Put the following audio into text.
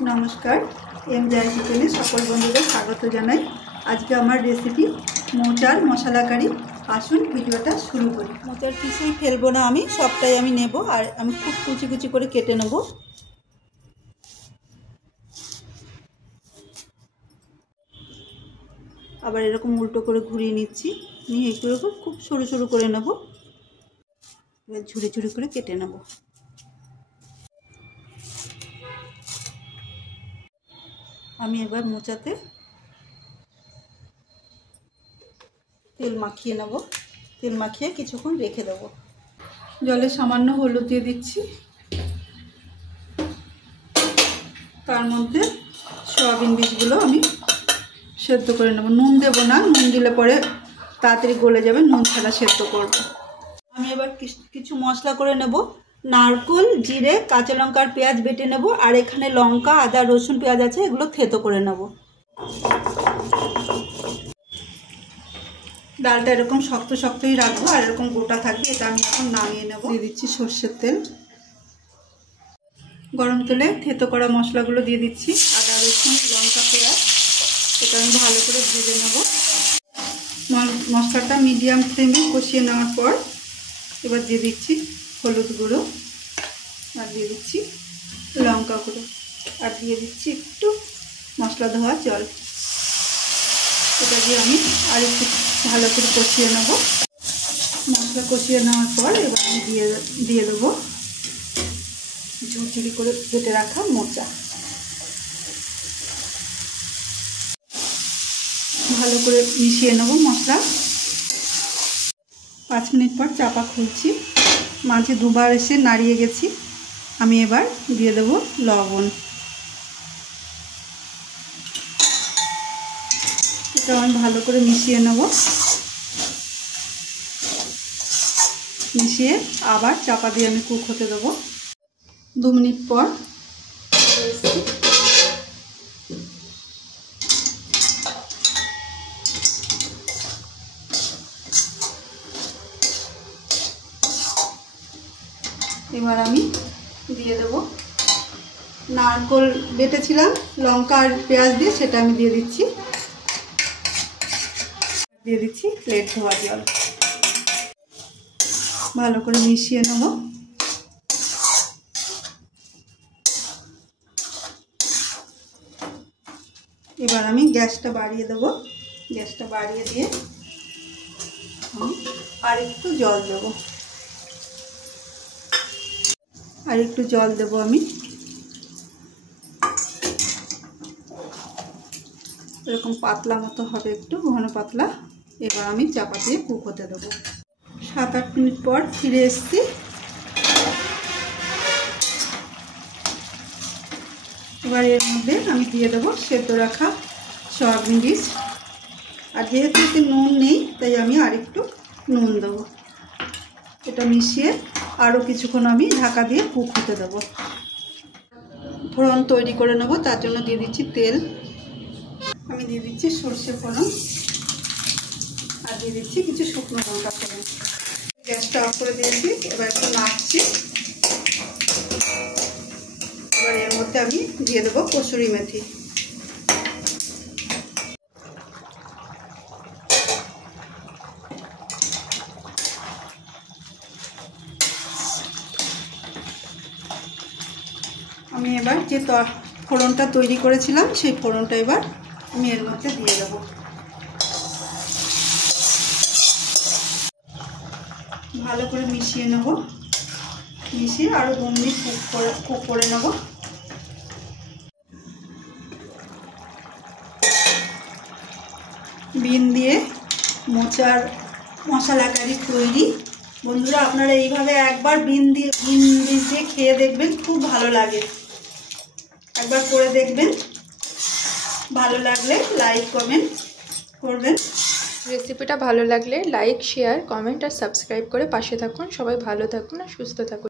नमस्कार एम जय किचेने सकल बंधुদের स्वागत জানাই। আজকে আমার রেসিপি মোচার মশলা কারি। আসুন ভিডিওটা শুরু করি। মোচার কিছুই ফেলবো না, আমি সবটাই আমি নেব আর আমি খুব কুচি কুচি করে কেটে নেব। আবার এরকম উল্টো করে ঘুরিয়ে নিচ্ছি, নিয়ে এগুলো খুব সরু সরু করে নেব। এবার ঝুড়ি ঝুড়ি করে কেটে নেব। আমি এবার মোচাতে তেল মাখিয়ে নেব। তেল মাখিয়ে কিছুক্ষণ রেখে দেব। জলে সামান্য হলুদ দিয়ে দিচ্ছি, তার মধ্যে সয়াবিন বীজগুলো আমি সেদ্ধ করে নেব। নুন দেব না, নুন দিলে পরে তাড়াতাড়ি গলে যাবে, নুন ছাড়া সেদ্ধ করব। আমি এবার কিছু মশলা করে নেব। নারকেল, জিরে, কাঁচা লঙ্কা আর পেঁয়াজ বেটে নেব। আর এখানে লঙ্কা, আদা, রসুন, পেঁয়াজ আছে, এগুলো থেতো করে নেব। ডালটা এরকম শক্ত শক্তই রাখবো আর এরকম গোটা থাকবে। এটা আমি এখন নামিয়ে নেব। দিয়ে দিচ্ছি সর্ষের তেল। গরম তেলে থেতো করা মশলাগুলো দিয়ে দিচ্ছি। আদা, রসুন, লঙ্কা, পেঁয়াজ, এটা আমি ভালো করে ভেজে নেব। মশলাটা মিডিয়াম ফ্লেমে কষিয়ে নেওয়ার পর এবার দিয়ে দিচ্ছি হলুদ গুঁড়ো, আর দিয়ে দিচ্ছি লঙ্কা গুঁড়ো, আর দিয়ে দিচ্ছি একটু মশলা ধোয়া জল। এটা দিয়ে আমি আর একটু ভালো করে কষিয়ে নেব। মশলা কষিয়ে নেওয়ার পর এবার আমি দিয়ে দেবো ঝুরঝুরি করে কেটে রাখা মোচা। ভালো করে মিশিয়ে নেব মশলা। 5 মিনিট পর চাপা খুলছি। মাঝে দুবার এসে নাড়িয়ে গেছি। আমি এবার দিয়ে দেবো লবণ। এটা আমি ভালো করে মিশিয়ে নেব। মিশিয়ে আবার চাপা দিয়ে আমি কুক হতে দেবো। 2 মিনিট পর এবার আমি দিয়ে দেব নারকেল বেটেছিলাম লঙ্কা আর পেঁয়াজ দিয়ে, সেটা আমি দিয়ে দিচ্ছি। দিয়ে দিচ্ছি প্লেট ধোয়া জল। ভালো করে মিশিয়ে নেব। এবার আমি গ্যাসটা বাড়িয়ে দেব। গ্যাসটা বাড়িয়ে দিয়ে আর একটু জল দেব। আর একটু জল দেব আমি। এরকম পাতলা মতো হবে, একটু ঘন পাতলা। এবার আমি চাপা দিয়ে কুক হতে দেবো। 7-8 মিনিট পর ফিরে এসেছি। এবার এর মধ্যে আমি দিয়ে দেবো সেদ্ধ রাখা সয়াবিন বীজ। আর যেহেতু এতে নুন নেই তাই আমি আর একটু নুন দেবো। এটা মিশিয়ে আরও কিছুক্ষণ আমি ঢাকা দিয়ে কুক হতে দেবো। ফোড়ন তৈরি করে নেব, তার জন্য দিয়ে দিচ্ছি তেল। আমি দিয়ে দিচ্ছি সর্ষে ফোড়ন, আর দিয়ে দিচ্ছি কিছু শুকনো লঙ্কা ফোড়ন। গ্যাসটা অফ করে দিয়েছি। এবার একটু নাড়ছি। এবার এর মধ্যে আমি দিয়ে দেবো কসুরি মেথি। আমি এবার যে ফোড়নটা তৈরি করেছিলাম সেই ফোড়নটা এবার আমি এর মধ্যে দিয়ে দেবো। ভালো করে মিশিয়ে নেব। মিশিয়ে আরও 2 মিনিট কুক করে নেব। বিন দিয়ে মোচার মশলা কারি তৈরি। বন্ধুরা, আপনারা এইভাবে একবার বিন বীজ দিয়ে খেয়ে দেখবেন, খুব ভালো লাগে। একবার করে দেখবেন। ভালো লাগলে লাইক কমেন্ট করবেন। রেসিপিটা ভালো লাগলে লাইক, শেয়ার, কমেন্ট আর সাবস্ক্রাইব করে পাশে থাকুন। সবাই ভালো থাকুন আর সুস্থ থাকুন।